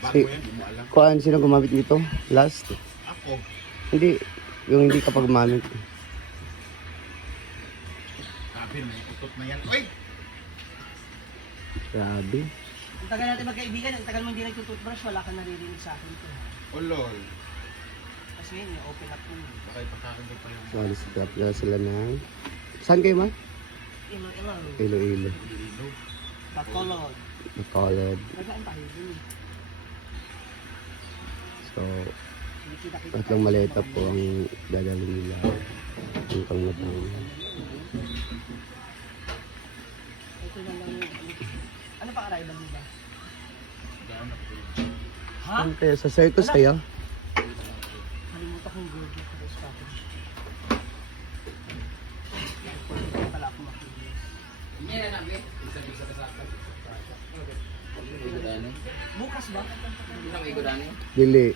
Bago yan, di mo alam. Sino gumamit nito? Last? Ako. Hindi. Yung hindi ka pa gumamit. Sabi na, utot na yan. Uy! Grabe. Ang tagal natin magkaibigan, ang tagal mo hindi nagtutoothbrush, wala ka naririnig sa akin to. Oh, lol. Kasi ngayon, open up mo. Baka ipakakinig pa yung... So, alis na sila na. Saan kayo, ma? Ilo. Iloilo. Bacolod. Bacolod. Nagaan tayo dun. So, Kita-kita tatlong maleta po ang dadalhin nila. Ang pangatang. Ito na lang yung... Ano pa arrival nila? Gaano po yun? Ha? Saan kayo? Sa circus kayo? Kalimutan kong Google ko sa akin. Pala ako makinis. Bukas ba? Dili.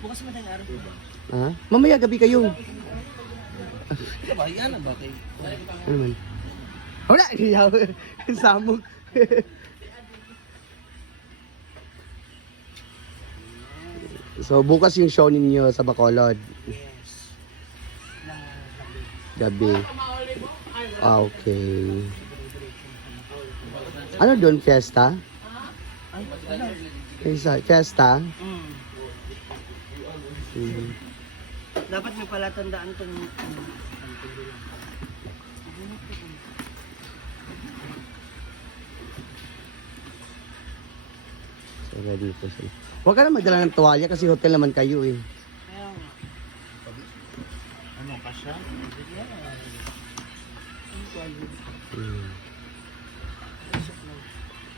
Bukas madaling araw po ba? Ha? Mamaya gabi kayo. Diba? Yan ang bakit? Ano man? Wala! Samog. So, bukas yung show ninyo sa Bacolod. Yes. Ng Gabi. Ah, okay. Ano doon? Fiesta? Ay, ano? Fiesta? Mm. Dapat may palatandaan itong... So, ready po sila. Huwag ka na magdala ng tuwalya kasi hotel naman kayo eh. Kaya nga. Ano, kasya?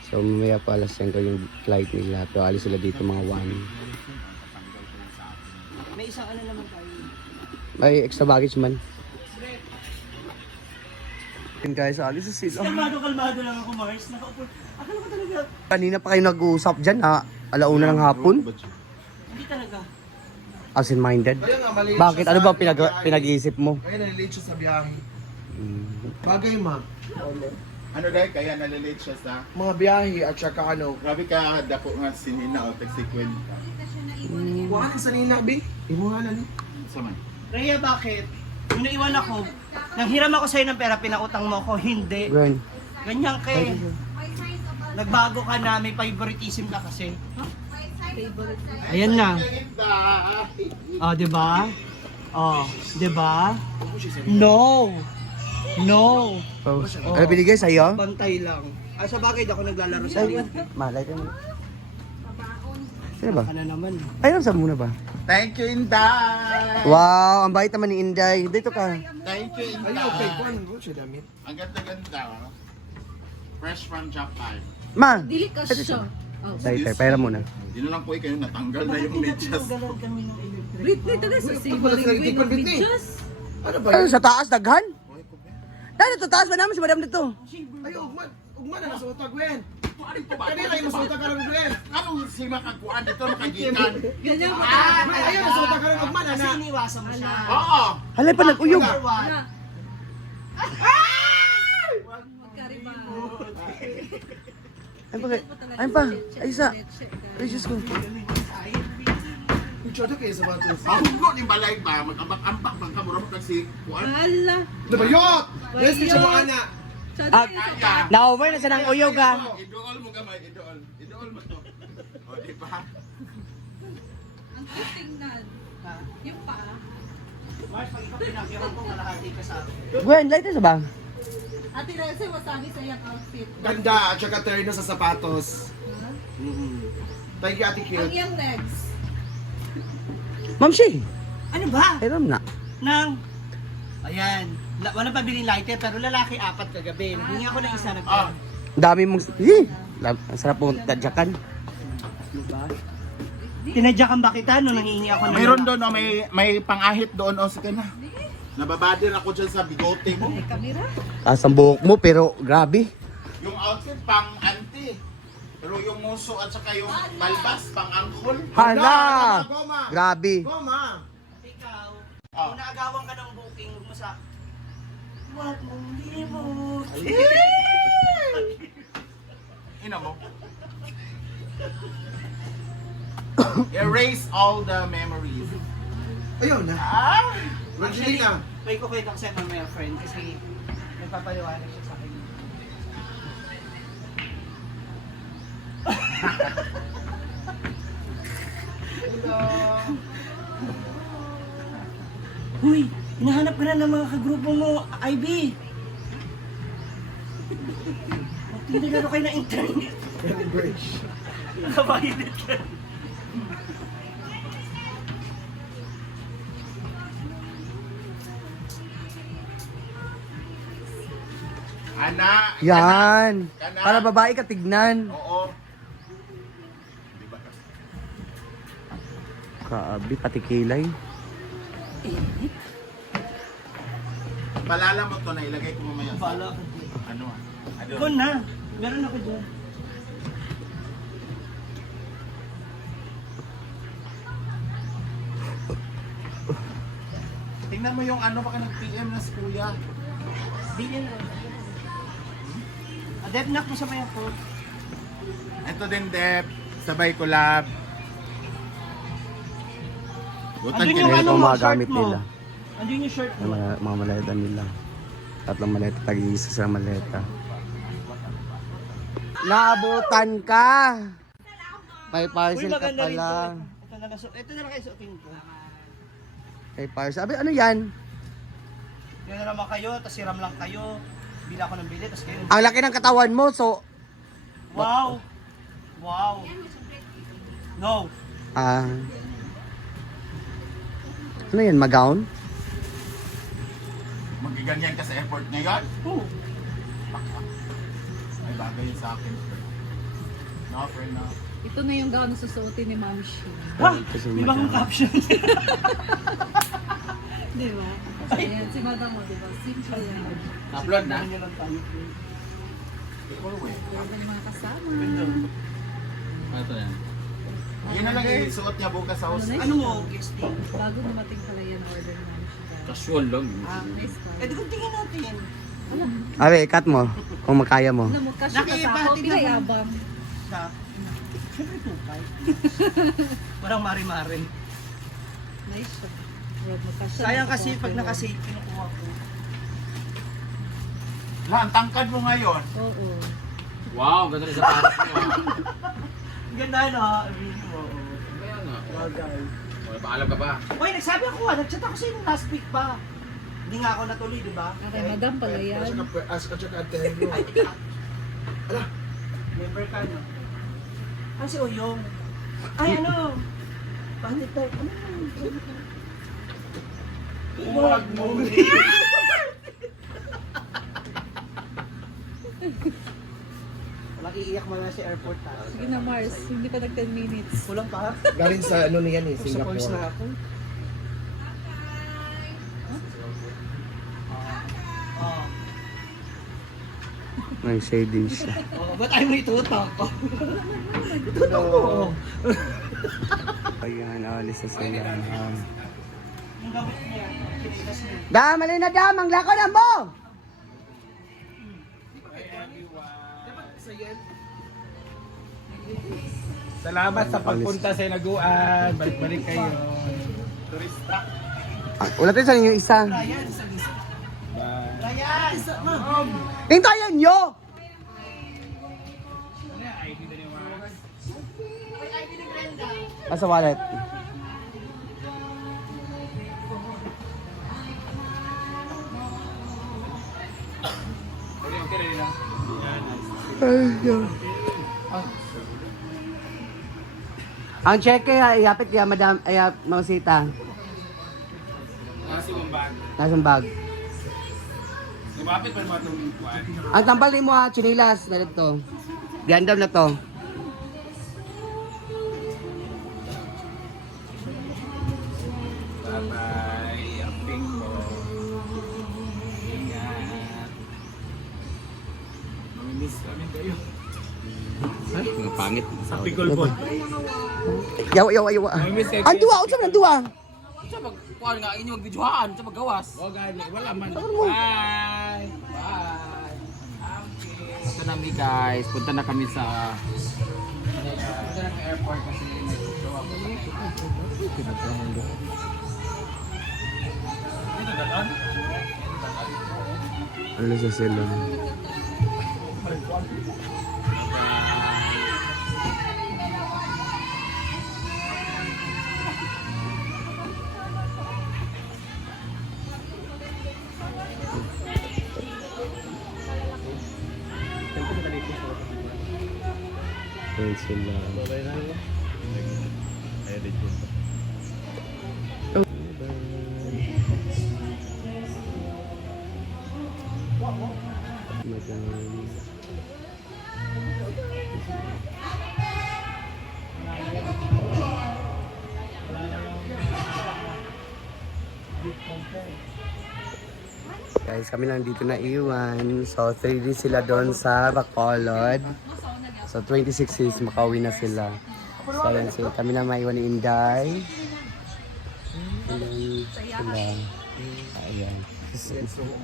So, mamaya pa alas 5 yung flight nila. Pero alis sila dito mga 1. May isang ano naman tayo. May extra baggage man. Yun guys, alis na sila. Kalmado lang ako, Mars. Nakaupo. Akala ko talaga. Kanina pa kayo nag-uusap dyan ha. Alauna ng hapon. Hindi talaga. Absent-minded. Kaya nga, mali Bakit? siya Ano sa ba pinag-iisip mo? Kaya nalilate siya sa biyahe. Bagay ma. Ano dahil kaya nalilate siya sa... Mga biyahe at saka ano. Grabe ka dako nga sinina o tagsikwin. Kuhaan sa nina, bi. Imuha na ni. Saman. Rhea, bakit? Nung naiwan ako, nanghiram ako sa'yo ng pera, pinautang mo ako, hindi. Gwen. Ganyan kay. Nagbago ka na, may favoritism ka kasi. Ayan na. Oh, di ba? Oh, di ba? No. No. Oh. Ano binigay sa'yo? Bantay lang. Ah, sa bagay, di ako naglalaro sa iyo. Malay ka mo. Sino ba? Ano naman? Ayun, saan muna ba? Thank you, Inday! Wow, ang bait naman ni Inday. Dito ka. Thank you, Inday! Ay, okay. Kuhaan mo siya damit. Ang ganda-ganda. Oh. Fresh from Japan. Ma! Dili ka siya. Oh. Tay, pera muna. Hindi na lang po kayo natanggal na yung medyas. Britney talaga sa si Wala sa Maling tikon, ng Britney. bidyas. Ano ba Ano yun? sa taas, daghan? Dahil sa taas ba namin si madam dito? Ay, ugman. Ugman na nasa utag, Gwen. Kanina kayo nasa utag ka rin, Gwen. Anong si makakuan dito makagikan? Ganyan mo. Ayun, nasa utag ka rin, ugman, Kasi ana. iniwasan mo siya. Oo! Halay pa nag-uyog. Number one. Na. Magkariba. Ayun pa. Ay, isa. Ay, Diyos ko. Chodo kayo sa batos. Mahugno ni balay ba? Mag-ambak-ambak bang kamurong kasi kuan? Hala. Nabayot! Yes, di siya mo, ana. Tsada Kaya! Na-over na siya ng uyog ah. Idool mo gamay, idool. Idool mo to. O, di ba? Ang tingnan. Yung paa. Mars, pag ikaw pinagyawan ko, kalahati ka sa akin. Gwen, light na sa bang? Ate Rese, wasabi sa iyang outfit. Ganda at saka terno sa sapatos. Thank you, Ate Ang Cute. iyang legs. Ma'am Shi. Ano ba? Ayun na. Nang... Ayan. Walang pabiling lighter, pero lalaki 4 kagabi. Naghingi ako ng isa. Ah, Ang dami mong... Ang sarap mong tadyakan. Diba? Tinadyakan ba kita nung nangihingi ako ng... mayroon doon, oh, may pangahit doon, o sige na. Nababadir ako dyan sa bigote mo. May kamera. Taas ang buhok mo pero grabe. Yung outfit pang auntie. Pero yung muso at saka yung balbas pang angkol. Hala! Goma! Grabe. Goma! Ikaw, Ah. kung naagawan ka ng booking, huwag mo sa... Huwag mong limot. Ina mo. Erase all the memories. Ayun na. Ah! Angelina. May kukwento ko sa'yo mamaya, friend, kasi nagpapaliwanag siya sa akin. Uy, hinahanap ka na ng mga kagrupo mo, IB. Magtinilaro kayo ng internet. Nakabayadit ka. Ana! Yan. Kana. Para babae ka tignan. Oo. Di ba? Grabe, pati kilay. Palala mo to na ilagay ko mamaya sa... Bala ka. Ano ah? Ano? Ikaw na. Meron ako dyan. Tingnan mo yung ano, baka nag-PM na si Kuya. Billion na. Dep, knock mo sa may ako. Ito din, Dep. Sabay collab. Butan Andun ka yung na. ano Ito mo, mga shirt gamit mo. nila. Andun yung shirt Yung mo. mga maleta nila. Tatlong maleta, tag-iisa sa maleta. Naabutan ka! May Uy, parcel ka maganda rin pala. to. Ito na lang kayo suotin ko. May parcel. Abi, ano yan? Yan na naman kayo, tapos siram lang kayo. Bila ako ng bili, tapos kayo. Ang laki ng katawan mo, so... Wow! Wow! No! Ano yan, mag-gown? Magiganyan ka sa airport ngayon? Oh! Ay, bagay yun sa akin. No, friend, no. Ito na yung gown na susuotin ni Ma'am Shi. Ha! Kasi May bagong mag-gown. caption. Di ba? Ayan, si Madam mo, di ba? Simple yan. Upload na? Ano lang tayo. Pwede ng mga kasama. Ganda. Yun na lang isuot niya bukas sa house. Ano mo, guesting? Bago dumating pala yan, order ni Ma'am Shi. Casual lang. Nice ka. Eh, di kung tingin natin. Abi, cut mo. Kung makaya mo. Ano mo, kasya ka sa ako, pinayabang. Sa... Siyempre, tukay. Parang mari-marin. Nice siya. Rob, magkasya. Sayang kasi pag naka-save, kinukuha ko. La, ang tangkad mo ngayon. Oo. Wow, ganda rin sa paras mo. Ang ganda na, really mo. Kaya nga. Bagay. Okay, paalam ka pa. Uy, nagsabi ako nag-chat ako sa'yo nung last week pa. Hindi nga ako natuloy, di ba? Okay, Madam pala yan. Ask ka tsaka Antelmo. Member ka, no? Ah, si Oyong. Ay, ano? Bakit tayo? Ano? Huwag mo. Walang iiyak mo na si airport, ha? Sige na, Mars. Hindi pa nag 10 minutes. Kulang pa? Galing sa ano niyan eh, Sa course na Singapore. ako. Oh. May shading siya. Oh, ba't ayaw mo itutok ko? Itutok ko. Ayan, alis na sila. Yung gamit niya, kinilas niya. Dam, alin na dam! Ang lako na mo! Salamat sa pagpunta sa Inaguan. Balik-balik kayo. Turista. Wala tayo sa inyo isa. Ryan, isa lisa. Ryan! Isa, ma'am. Hintayin nyo! Nasa wallet. Ang check kaya iapit kaya madam ay mga sita. Nasi Bamban. Nasaan bag? Lumapit pa naman itong kuwan. Ang tampal ni mo ha, chinilas na dito. Gandam na to. Bye-bye. Aping ko. Ingat. Mamimiss kami kayo. Ay, mga pangit. Sa Picol po. Yawa, yawa, yawa. Mamimiss kayo. Ang duwa, unsa man ang duwa? Sa magkuhan nga, inyo magbidyuhan. Sa maggawas. O gani, wala man. Bye. Bye. Ito na mi guys. Punta na kami sa... Punta na kami airport kasi nag-show up Ano sa sila? Ayan sila. Madam. Guys, kami lang dito na iwan. So, 3 days sila doon sa Bacolod. So, 26 days makauwi na sila. So, ayan sila. Kami na maiwan ni Inday. Ayan sila. Ayan.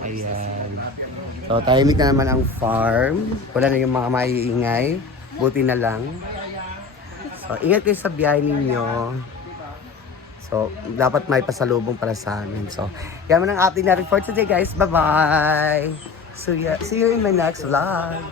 Ayan. So, tahimik na naman ang farm. Wala na yung mga maiingay. Buti na lang. So, ingat kayo sa biyahe ninyo. So, dapat may pasalubong para sa amin. So, yan man ang update natin for today, guys. Bye-bye! So, yeah, see you in my next vlog.